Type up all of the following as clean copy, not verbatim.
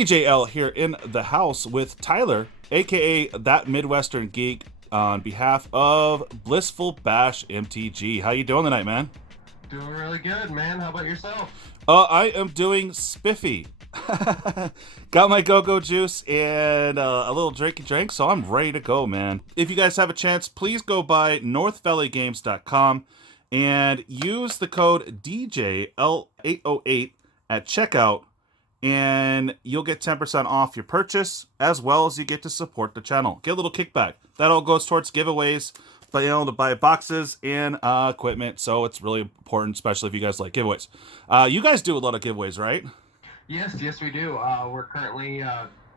MrDjl here in the house with Tyler, aka That Midwestern Geek, on behalf of BlissfulBash MTG. How you doing tonight, man? Doing really good, man. How about yourself? I am doing spiffy. Got my go-go juice and a little drinky drink, so I'm ready to go, man. If you guys have a chance, please go by northvalleygames.com and use the code DJL808 at checkout, and you'll get 10% off your purchase, as well as you get to support the channel. Get a little kickback. That all goes towards giveaways, but to buy boxes and equipment, so it's really important, especially if you guys like giveaways. You guys do a lot of giveaways, right? Yes, we do. We're currently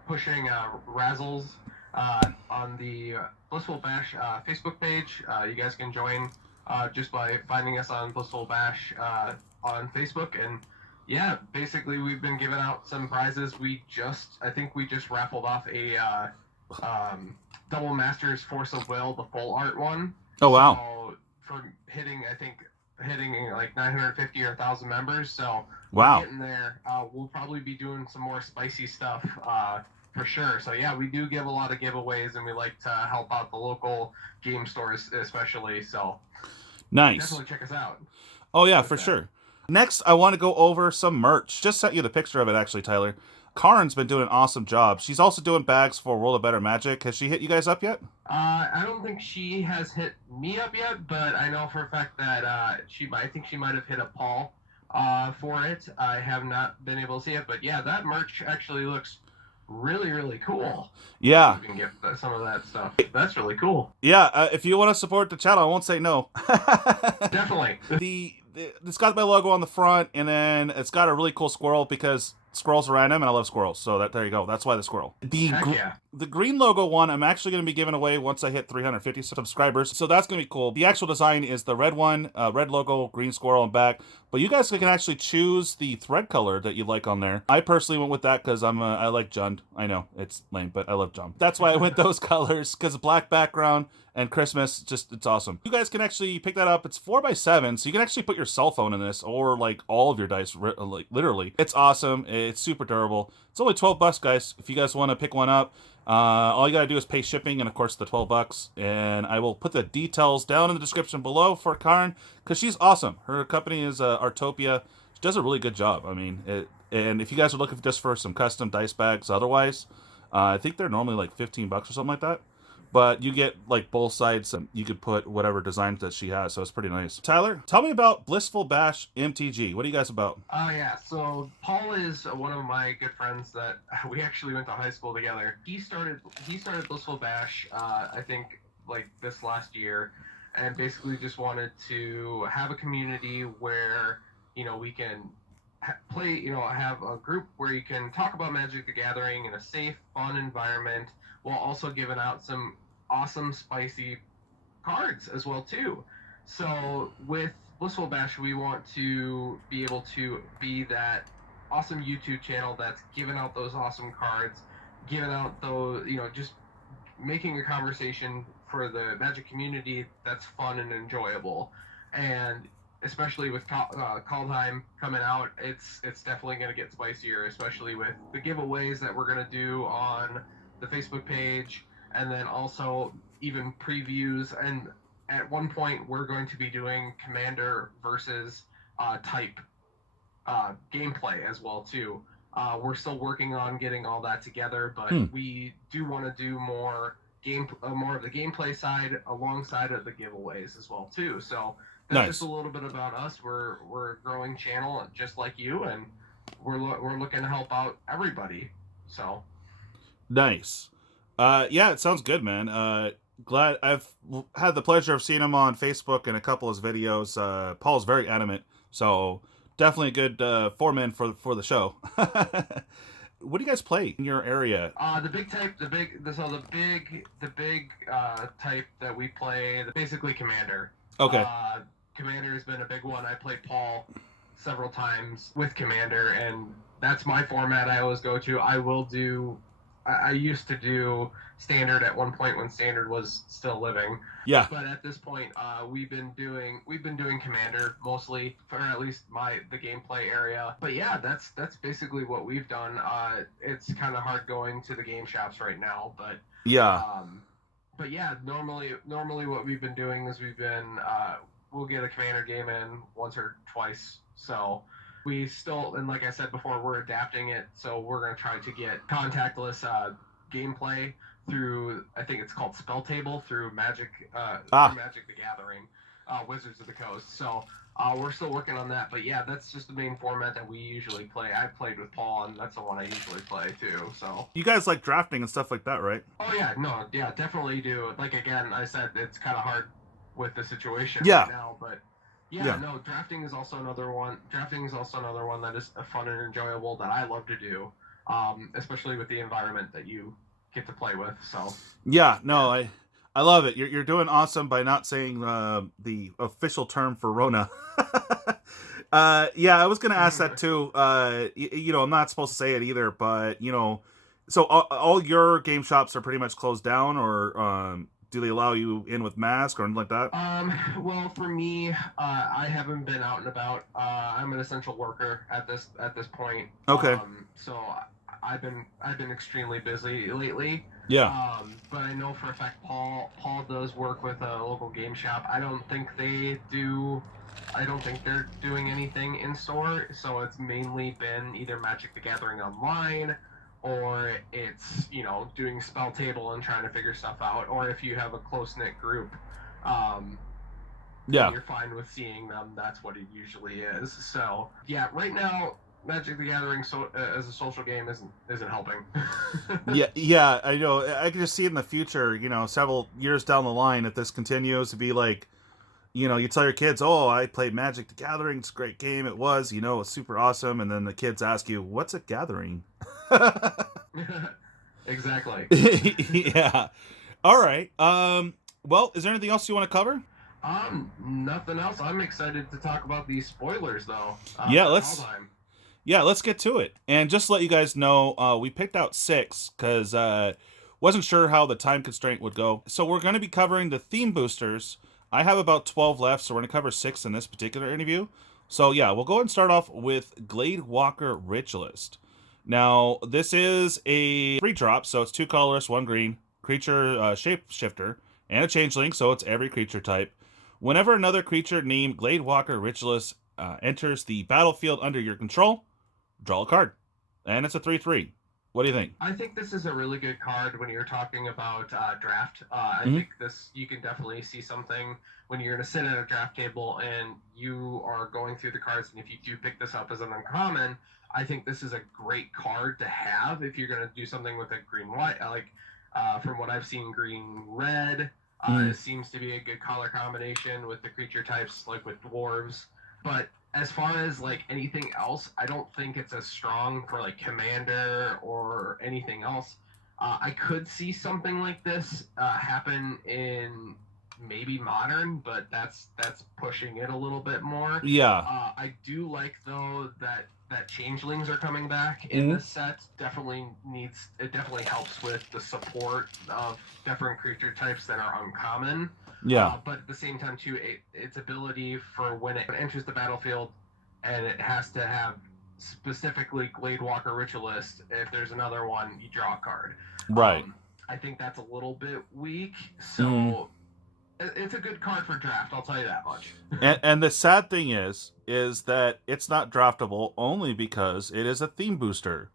pushing razzles on the Blissful Bash Facebook page. You guys can join just by finding us on Blissful Bash on Facebook. And yeah, basically we've been giving out some prizes. I think we just raffled off a Double Masters Force of Will, the full art one. Oh, wow. So for hitting like 950 or 1,000 members. So wow, we're getting there. We'll probably be doing some more spicy stuff for sure. So yeah, we do give a lot of giveaways, and we like to help out the local game stores especially. So nice. Definitely check us out. Oh yeah, for sure. Next, I want to go over some merch. Just sent you the picture of it, actually, Tyler. Karen's been doing an awesome job. She's also doing bags for World of Better Magic. Has she hit you guys up yet? I don't think she has hit me up yet, but I know for a fact that I think she might have hit up Paul for it. I have not been able to see it, but yeah, that merch actually looks really, really cool. Yeah. You can get some of that stuff. That's really cool. Yeah, if you want to support the channel, I won't say no. Definitely. It's got my logo on the front, and then it's got a really cool squirrel because squirrels are random, and I love squirrels. So there you go. That's why the squirrel. The green logo one, I'm actually going to be giving away once I hit 350 subscribers. So that's going to be cool. The actual design is the red one, red logo, green squirrel, and back. But you guys can actually choose the thread color that you like on there. I personally went with that because I like Jund. I know it's lame, but I love Jund. That's why I went those colors, because black background and Christmas, it's awesome. You guys can actually pick that up. It's 4x7, so you can actually put your cell phone in this, or like all of your dice, like literally. It's awesome. It's super durable. It's only $12, guys. If you guys want to pick one up, all you gotta do is pay shipping and of course the $12. And I will put the details down in the description below for Kaaren, because she's awesome. Her company is Artopia. She does a really good job. I mean, and if you guys are looking just for some custom dice bags, otherwise, I think they're normally like $15 or something like that. But you get like both sides, and you could put whatever designs that she has, so it's pretty nice. Tyler, tell me about Blissful Bash MTG. What are you guys about? Oh yeah, so Paul is one of my good friends that we actually went to high school together. He started Blissful Bash, I think like this last year, and basically just wanted to have a community where we can play, have a group where you can talk about Magic the Gathering in a safe, fun environment, while also giving out some awesome spicy cards as well too. So with Blissful Bash, we want to be able to be that awesome YouTube channel that's giving out those awesome cards, giving out those, just making a conversation for the Magic community that's fun and enjoyable. And especially with Kaldheim coming out, it's definitely going to get spicier, especially with the giveaways that we're going to do on the Facebook page, and then also even previews. And at one point, we're going to be doing Commander versus type gameplay as well too. We're still working on getting all that together, but we do want to do more of the gameplay side alongside of the giveaways as well too. So that's just a little bit about us. We're a growing channel just like you, and we're looking to help out everybody. So nice. Yeah, it sounds good, man. Glad I've had the pleasure of seeing him on Facebook and a couple of his videos. Paul's very adamant, so definitely a good foreman for the show. What do you guys play in your area? The big type that we play, basically Commander. Okay. Commander has been a big one. I played Paul several times with Commander, and that's my format I always go to. I will do I used to do Standard at one point when Standard was still living. Yeah. But at this point, we've been doing Commander mostly, for at least the gameplay area. But yeah, that's basically what we've done. It's kind of hard going to the game shops right now, but yeah. But yeah, normally what we've been doing is we'll get a Commander game in once or twice. So we still, and like I said before, we're adapting it. So we're going to try to get contactless gameplay through, I think it's called Spell Table, through Magic the Gathering, Wizards of the Coast. So we're still working on that. But yeah, that's just the main format that we usually play. I've played with Paul, and that's the one I usually play too. So you guys like drafting and stuff like that, right? Oh yeah, no, yeah, definitely do. Like again, I said it's kind of hard with the situation right now, but yeah, no, drafting is also another one. Drafting is also another one that is fun and enjoyable that I love to do, especially with the environment that you get to play with. So yeah, no, I love it. You're doing awesome by not saying the official term for Rona. Yeah, I was gonna ask that too. I'm not supposed to say it either, but so all your game shops are pretty much closed down, or do they allow you in with mask or anything like that? Well, for me, I haven't been out and about. I'm an essential worker at this point. Okay. So I've been extremely busy lately. Yeah. But I know for a fact Paul does work with a local game shop. I don't think they're doing anything in store. So it's mainly been either Magic the Gathering online, or it's doing Spell Table and trying to figure stuff out, or if you have a close-knit group, you're fine with seeing them. That's what it usually is. So yeah, right now Magic the Gathering as a social game isn't helping. yeah, I know. I can just see in the future, several years down the line, if this continues to be like, you tell your kids, "Oh, I played Magic the Gathering. It's a great game. It was, it's super awesome." And then the kids ask you, "What's a gathering?" Exactly. Yeah. All right. Well, is there anything else you want to cover? Nothing else. I'm excited to talk about these spoilers, though. Let's get to it. And just to let you guys know, we picked out 6 because wasn't sure how the time constraint would go. So we're going to be covering the theme boosters. I have about 12 left, so we're going to cover 6 in this particular interview. So yeah, we'll go ahead and start off with Gladewalker Ritualist. Now, this is a 3-drop, so it's 2 colorless, 1 green, creature shapeshifter, and a changeling, so it's every creature type. Whenever another creature named Gladewalker Ritualist enters the battlefield under your control, draw a card. And it's a 3/3. What do you think? I think this is a really good card when you're talking about draft. I think you can definitely see something when you're going to sit at a draft table and you are going through the cards, and if you do pick this up as an uncommon, I think this is a great card to have if you're going to do something with a green-white. From what I've seen, green-red seems to be a good color combination with the creature types, like with dwarves. But as far as anything else, I don't think it's as strong for Commander or anything else. I could see something like this happen in maybe Modern, but that's pushing it a little bit more. Yeah. I do like though that changelings are coming back in this set. Definitely helps with the support of different creature types that are uncommon. Yeah. But at the same time, too, its ability for when it enters the battlefield, and it has to have specifically Gladewalker Ritualist. If there's another one, you draw a card. Right. I think that's a little bit weak. So it's a good card for draft. I'll tell you that much. and the sad thing is that it's not draftable only because it is a theme booster.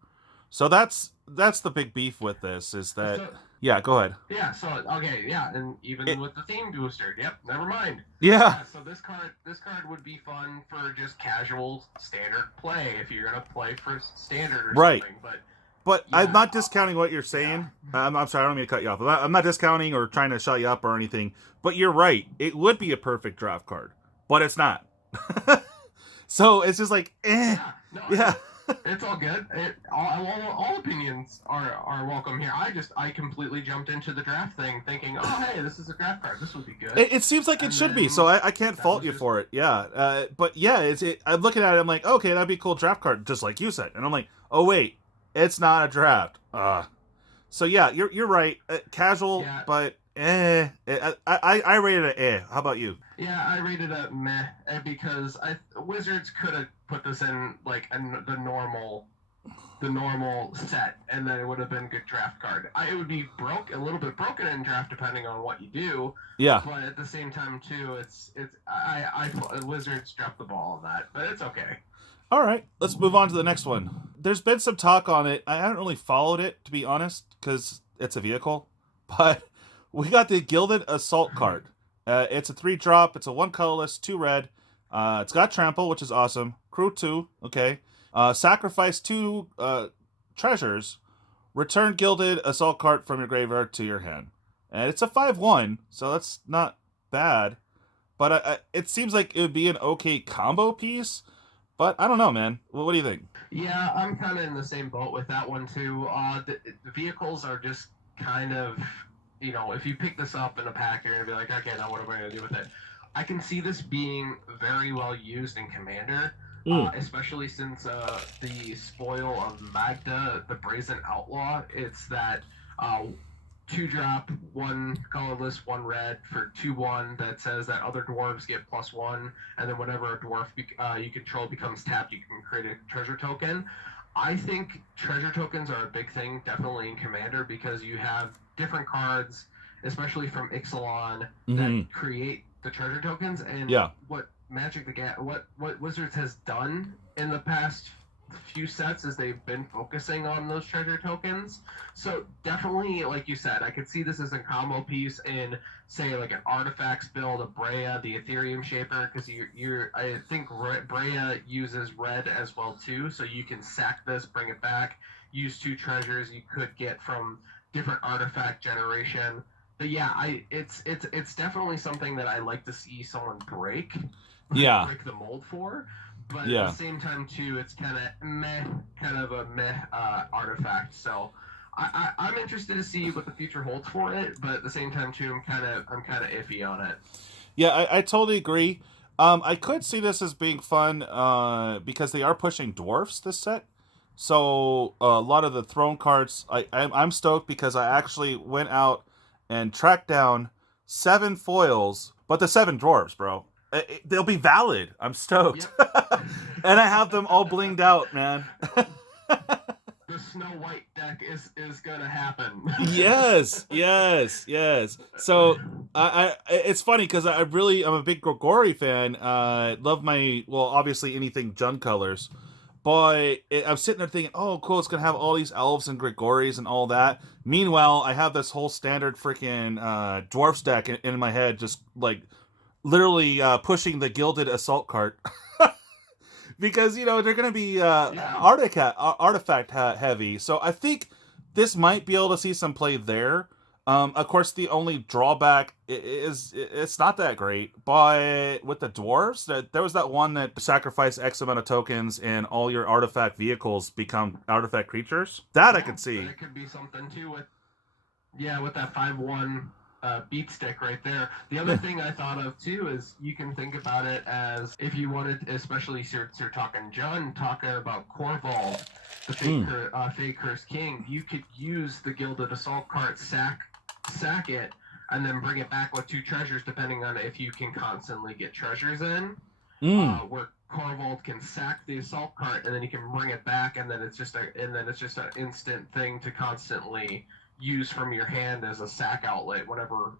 So that's the big beef with this is that. Yeah, go ahead. Yeah, so okay, yeah, and even with the theme booster, never mind. Yeah. So this card would be fun for just casual standard play if you're gonna play for standard or something. But yeah, I'm not discounting what you're saying. Yeah. I'm sorry, I don't mean to cut you off. I'm not discounting or trying to shut you up or anything. But you're right. It would be a perfect draft card, but it's not. So it's just Yeah. It's all good. All opinions are welcome here. I completely jumped into the draft thing thinking, oh, hey, this is a draft card. This would be good. It seems like it should be, so I can't fault you for it. Yeah. But yeah, I'm looking at it, I'm like, okay, that'd be a cool draft card, just like you said. And I'm like, oh, wait, it's not a draft. So yeah, you're right. Casual, Yeah, but I rated it How about you? yeah, I rated it meh because Wizards could have put this in like the normal set, and then it would have been a good draft card. It would be a little bit broken in draft depending on what you do, Yeah. but at the same time too, Wizards dropped the ball on that, but it's okay. All right, let's move on to the next one. There's been some talk on it. I haven't really followed it, to be honest, because it's a vehicle. But we got the Gilded Assault card. It's a 3-drop. It's a 1 colorless, 2 red. It's got trample, which is awesome. Crew 2, okay. Sacrifice 2 treasures. Return Gilded Assault card from your graveyard to your hand. And it's a 5/1, so that's not bad. But it seems like it would be an okay combo piece. But I don't know, man. What do you think? Yeah, I'm kind of in the same boat with that one too. The vehicles are just kind of, if you pick this up in a pack, you're gonna be like, okay, now what am I gonna do with it? I can see this being very well used in Commander, especially since the spoil of Magda, the Brazen Outlaw. It's that 2-drop, 1 colorless, 1 red for 2/1 that says that other dwarves get +1, and then whenever a dwarf you control becomes tapped, you can create a treasure token. I think treasure tokens are a big thing, definitely in Commander, because you have different cards, especially from Ixalan, that create the treasure tokens, and what what Wizards has done in the past few sets is they've been focusing on those treasure tokens. So definitely, like you said, I could see this as a combo piece in, say, like an artifacts build, a Breya, the Ethereum Shaper, because I think Breya uses red as well too, so you can sack this, bring it back, use 2 treasures you could get from different artifact generation. But yeah, it's definitely something that I like to see someone break the mold for. But at the same time too, it's kind of a meh artifact. So I'm interested to see what the future holds for it. But at the same time too, I'm kind of iffy on it. Yeah, I totally agree. I could see this as being fun because they are pushing dwarfs this set. So a lot of the throne cards, I'm stoked because I actually went out and tracked down 7 foils, but the 7 dwarves, bro. They'll be valid. I'm stoked. Yep. And I have them all blinged out, man. The Snow White deck is gonna happen. yes. So it's funny because I'm a big Grigori fan. Love obviously anything Jund colors. But I'm sitting there thinking, oh, cool, it's going to have all these elves and Grigoris and all that. Meanwhile, I have this whole standard freaking dwarfs deck in my head, just like literally pushing the Gilded Assault cart. Because, they're going to be artifact heavy. So I think this might be able to see some play there. Of course, the only drawback is it's not that great. But with the dwarves, there was that one that sacrifice X amount of tokens and all your artifact vehicles become artifact creatures. That I could see. That could be something too with that 5/1 beat stick right there. The other thing I thought of too is you can think about it as if you wanted, especially if you're talking Jund, talking about Corvold, the fake Cursed King, you could use the Gilded Assault cart, sack it, and then bring it back with 2 treasures, depending on if you can constantly get treasures in. Where Corvold can sack the assault cart, and then you can bring it back, and then it's just an instant thing to constantly use from your hand as a sack outlet whenever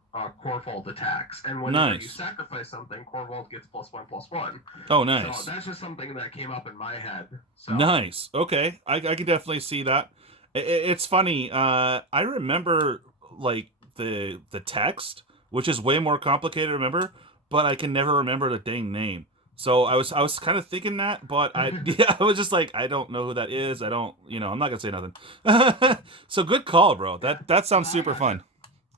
Corvold attacks. And whenever you sacrifice something, Corvold gets +1/+1. Oh, nice. So that's just something that came up in my head. So. Nice. Okay. I can definitely see that. It's funny. I remember, like, the text, which is way more complicated to remember, but I can never remember the dang name. So I was kind of thinking that, but I was just like, I don't know who that is. I don't, I'm not gonna say nothing. So good call, bro. That sounds super fun.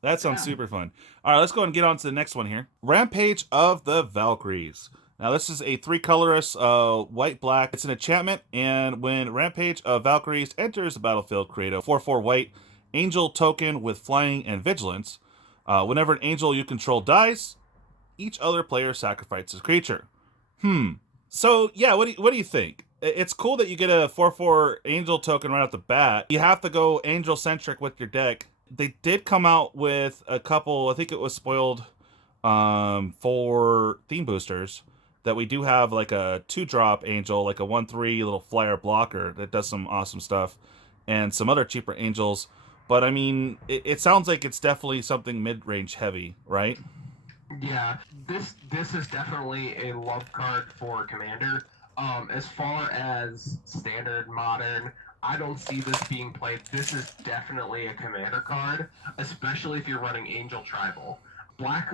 That sounds super fun. All right, let's go and get on to the next one here. Rampage of the Valkyries. Now this is a 3 colorless, white-black. It's an enchantment, and when Rampage of Valkyries enters the battlefield, create a 4/4 white angel token with flying and vigilance. Whenever an angel you control dies, each other player sacrifices a creature. So yeah, what do you think? It's cool that you get a 4/4 Angel token right off the bat. You have to go Angel centric with your deck. They did come out with a couple. I think it was spoiled for theme boosters that we do have like a 2-drop Angel, like a 1/3 little flyer blocker that does some awesome stuff, and some other cheaper Angels. But I mean, it sounds like it's definitely something mid-range heavy, right? Yeah, this is definitely a love card for Commander. As far as standard modern, I don't see this being played. This is definitely a Commander card, especially if you're running Angel Tribal. Black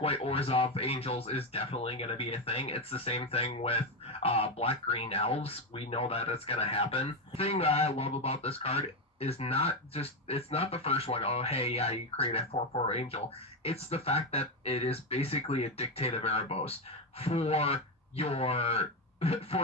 White Orzhov Angels is definitely going to be a thing. It's the same thing with Black Green Elves. We know that it's going to happen. The thing that I love about this card is it's not the first one. Oh, hey, yeah, you create a 4/4 Angel. It's the fact that it is basically a Dictate of Erebos for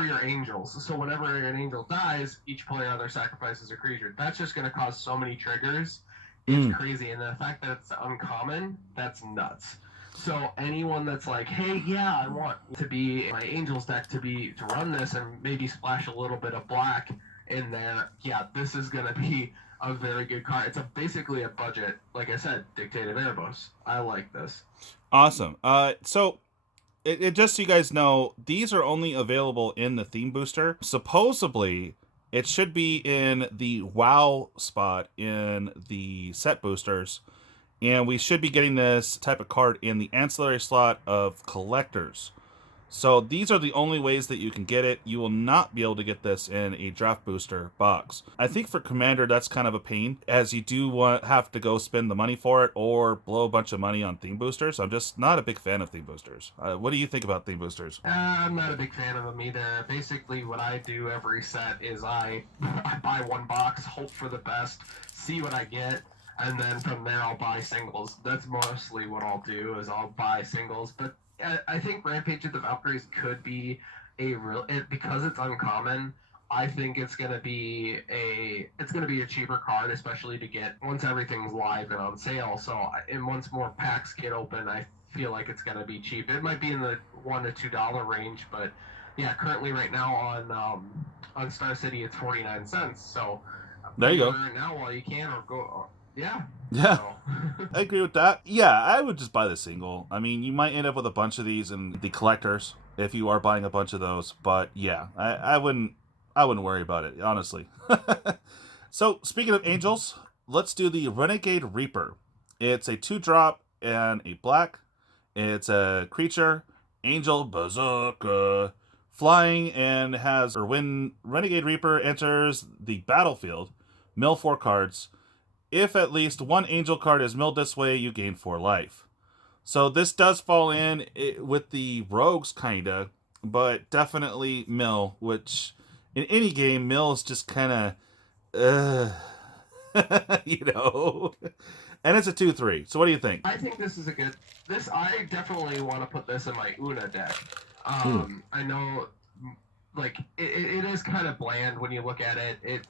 your angels. So whenever an angel dies, each player either sacrifices a creature. That's just going to cause so many triggers. It's crazy. And the fact that it's uncommon, that's nuts. So anyone that's like, hey, yeah, I want to be my angels deck to run this and maybe splash a little bit of black in there, yeah, this is going to be a very good card. It's basically a budget, like I said, Dictate of Erebos. I like this. Awesome. So it just so you guys know, these are only available in the theme booster. Supposedly, it should be in the WoW spot in the set boosters, and we should be getting this type of card in the ancillary slot of collectors. So these are the only ways that you can get it. You will not be able to get this in a draft booster box. I think for Commander, that's kind of a pain, as you do have to go spend the money for it or blow a bunch of money on theme boosters. I'm just not a big fan of theme boosters. What do you think about theme boosters? I'm not a big fan of them either. Basically, what I do every set is I buy one box, hope for the best, see what I get, and then from there I'll buy singles. That's mostly what I'll do, is I'll buy singles. But I think Rampage of the Valkyries could be because it's uncommon. I think it's gonna be a cheaper card, especially to get once everything's live and on sale. And once more packs get open, I feel like it's gonna be cheap. It might be in the $1 to $2 range, but yeah, currently right now on Star City it's 49 cents. So there you go. Right now while you can, or go. Yeah. Yeah. So. I agree with that. Yeah, I would just buy the single. I mean, you might end up with a bunch of these in the collectors if you are buying a bunch of those. But yeah, I wouldn't worry about it, honestly. So, speaking of angels, let's do the Renegade Reaper. It's a 2-drop and a black. It's a creature, angel bazooka, flying, and when Renegade Reaper enters the battlefield, mill 4 cards. If at least one angel card is milled this way, you gain 4 life. So this does fall in with the rogues, kinda, but definitely mill, which in any game, mill is just kind of, you know. And it's a 2/3. So what do you think? I think this is I definitely want to put this in my Una deck. I know, like, it is kind of bland when you look at it. It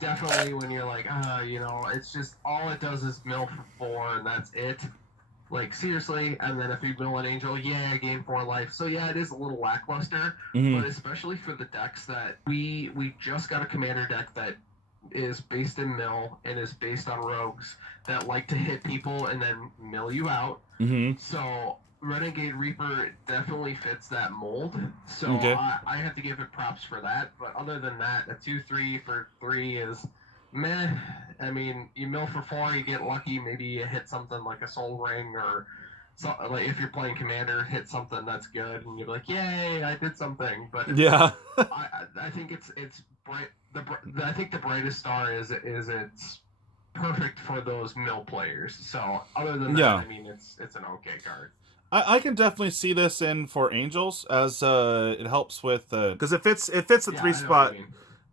definitely, when you're like, it's just, all it does is mill for 4 and that's it. Like, seriously. And then if you mill an angel, yeah, gain 4 life. So yeah, it is a little lackluster, but especially for the decks that we just got a commander deck that is based in mill and is based on rogues that like to hit people and then mill you out. So Renegade Reaper definitely fits that mold. So okay. I have to give it props for that. But other than that, a 2/3 for 3 is meh. I mean, you mill for 4, you get lucky. Maybe you hit something like a Soul Ring, or like if you're playing Commander, hit something that's good, and you're like, yay, I did something. But yeah, I think it's bright. I think the brightest star is it's perfect for those mill players. So other than that, I mean, it's an okay card. I can definitely see this in for angels, as it helps with because it fits the 3 spot.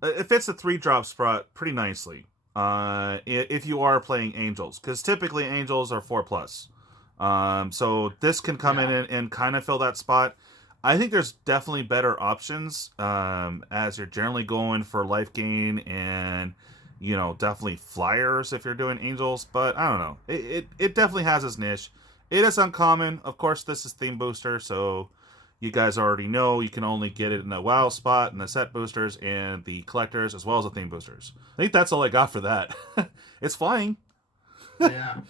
It fits the 3-drop spot pretty nicely. If you are playing angels, because typically angels are 4+. So this can come in and kind of fill that spot. I think there's definitely better options as you're generally going for life gain and, definitely flyers if you're doing angels. But I don't know. It definitely has its niche. It is uncommon. Of course, this is theme booster, so, You guys already know you can only get it in the WoW spot, and the set boosters, and the collectors, as well as the theme boosters. I think that's all I got for that. It's flying. Yeah.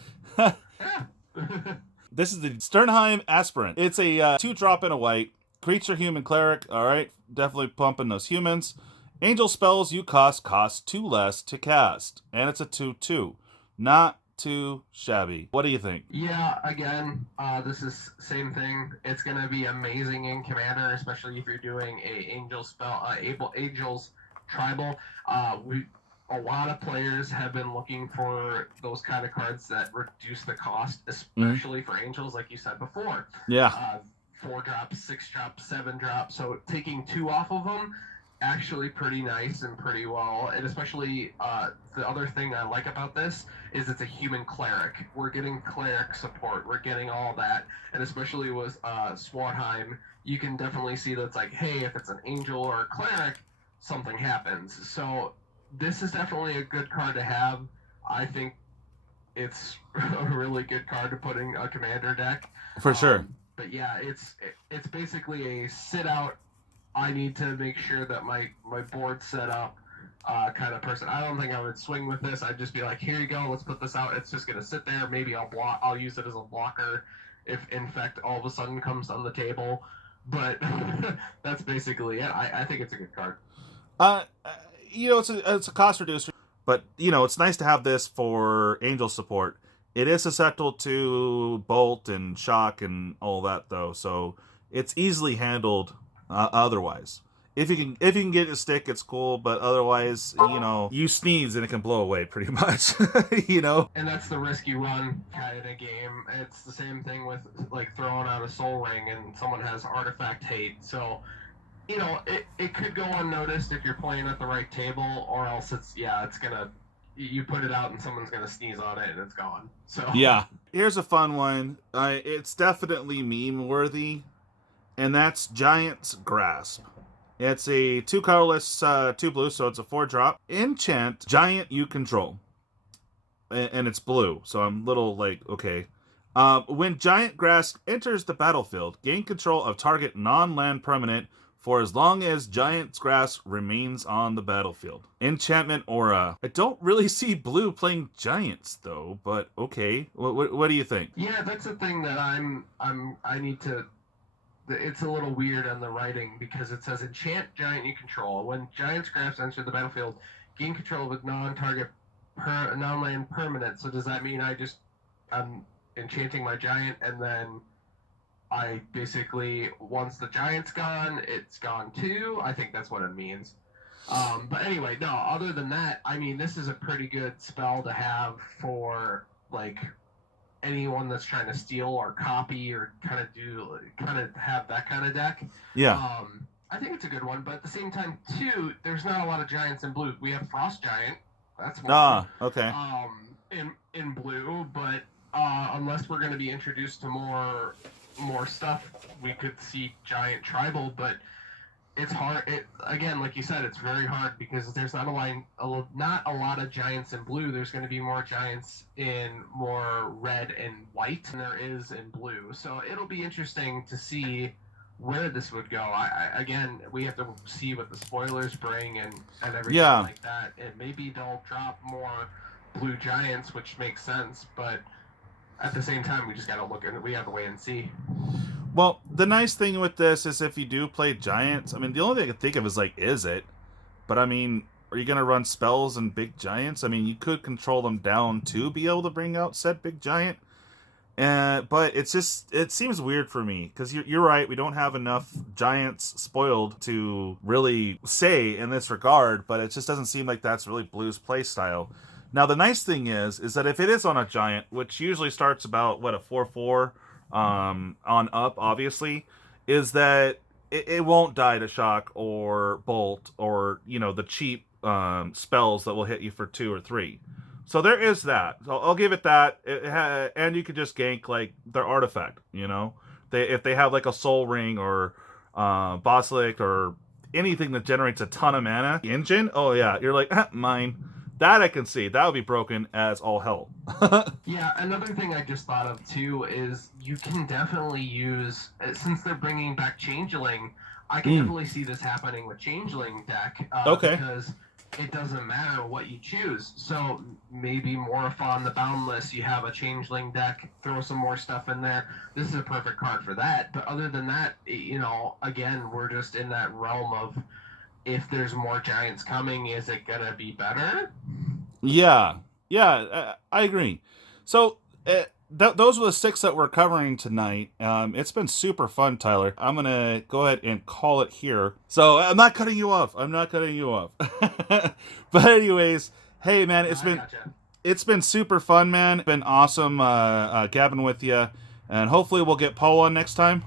This is the Sternheim Aspirant. It's a 2-drop and a white. Creature, human, cleric. Alright, definitely pumping those humans. Angel spells you cost 2 less to cast. And it's a 2/2. Not too shabby. What do you think? Yeah, again, this is same thing. It's gonna be amazing in Commander, especially if you're doing a Angel spell, Angel's Tribal. A lot of players have been looking for those kind of cards that reduce the cost, especially for Angels, like you said before. Yeah. 4-drop, 6-drop, 7-drop. So taking 2 off of them, actually pretty nice and pretty well. And especially the other thing I like about this is it's a human cleric. We're getting cleric support. We're getting all that. And especially with Sternheim, you can definitely see that it's like, hey, if it's an angel or a cleric, something happens. So this is definitely a good card to have. I think it's a really good card to put in a commander deck. For sure. But yeah, it's basically a sit out. I need to make sure that my board's set up kind of person. I don't think I would swing with this. I'd just be like, here you go, let's put this out. It's just gonna sit there. Maybe I'll use it as a blocker if Infect all of a sudden comes on the table. But that's basically it. I think it's a good card. It's a cost reducer, but it's nice to have this for Angel support. It is susceptible to Bolt and Shock and all that, though, so it's easily handled. Otherwise, if you can get it to stick, it's cool. But otherwise, you sneeze and it can blow away pretty much. And that's the risk you run in a game. It's the same thing with like throwing out a Soul Ring and someone has Artifact Hate. So it could go unnoticed if you're playing at the right table, or else it's gonna. You put it out and someone's gonna sneeze on it and it's gone. So yeah, here's a fun one. It's definitely meme worthy. And that's Giant's Grasp. It's a 2 colorless, 2 blue, so it's a 4-drop. Enchant Giant you control. And it's blue, so I'm a little like, okay. When Giant Grasp enters the battlefield, gain control of target non-land permanent for as long as Giant's Grasp remains on the battlefield. Enchantment Aura. I don't really see blue playing Giants, though, but okay. What do you think? Yeah, that's the thing that I need to... It's a little weird on the writing because it says enchant giant you control. When Giant's Grasp enter the battlefield, gain control of a non-target non-land permanent. So does that mean I'm enchanting my giant and then I basically, once the giant's gone, it's gone too? I think that's what it means. But anyway, no, other than that, I mean, this is a pretty good spell to have for like anyone that's trying to steal or copy or kind of have that kind of deck. Yeah. I think it's a good one, but at the same time too, there's not a lot of giants in blue. We have Frost Giant. That's one. Okay. In blue, but unless we're going to be introduced to more stuff, we could see Giant Tribal, but it's hard. Again, like you said, it's very hard because there's not a lot of giants in blue. There's going to be more giants in more red and white than there is in blue. So it'll be interesting to see where this would go. Again, we have to see what the spoilers bring and everything like that. And maybe they'll drop more blue giants, which makes sense. But at the same time, we just got to look at. We have to wait and see. Well, the nice thing with this is if you do play giants, I mean, the only thing I can think of is like, is it? But I mean, are you going to run spells and big giants? I mean, you could control them down to be able to bring out said big giant. But it seems weird for me because you're right. We don't have enough giants spoiled to really say in this regard, but it just doesn't seem like that's really Blue's play style. Now, the nice thing is that if it is on a giant, which usually starts about, a 4/4, on up, obviously, is that it won't die to Shock or Bolt or the cheap spells that will hit you for 2 or 3. So there is that. So I'll give it that. And you could just gank like their artifact. If they have like a Soul Ring or Basilisk or anything that generates a ton of mana engine. Oh yeah, you're like mine. That I can see. That would be broken as all hell. Yeah, another thing I just thought of too is you can definitely use, since they're bringing back Changeling, I can definitely see this happening with Changeling deck. Okay. Because it doesn't matter what you choose. So maybe Morph the Boundless, you have a Changeling deck, throw some more stuff in there. This is a perfect card for that. But other than that, you know, again, we're just in that realm of, if there's more giants coming, is it gonna be better? Yeah, I agree. So those were the 6 that we're covering tonight. It's been super fun, Tyler. I'm gonna go ahead and call it here. So I'm not cutting you off. But anyways, hey man, it's been super fun, man. It's been awesome gabbing with you, and hopefully we'll get Paul on next time.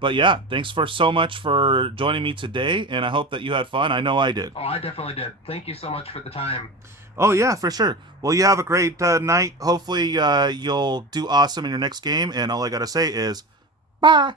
But yeah, thanks so much for joining me today, and I hope that you had fun. I know I did. Oh, I definitely did. Thank you so much for the time. Oh yeah, for sure. Well, you have a great night. Hopefully you'll do awesome in your next game, and all I gotta say is bye.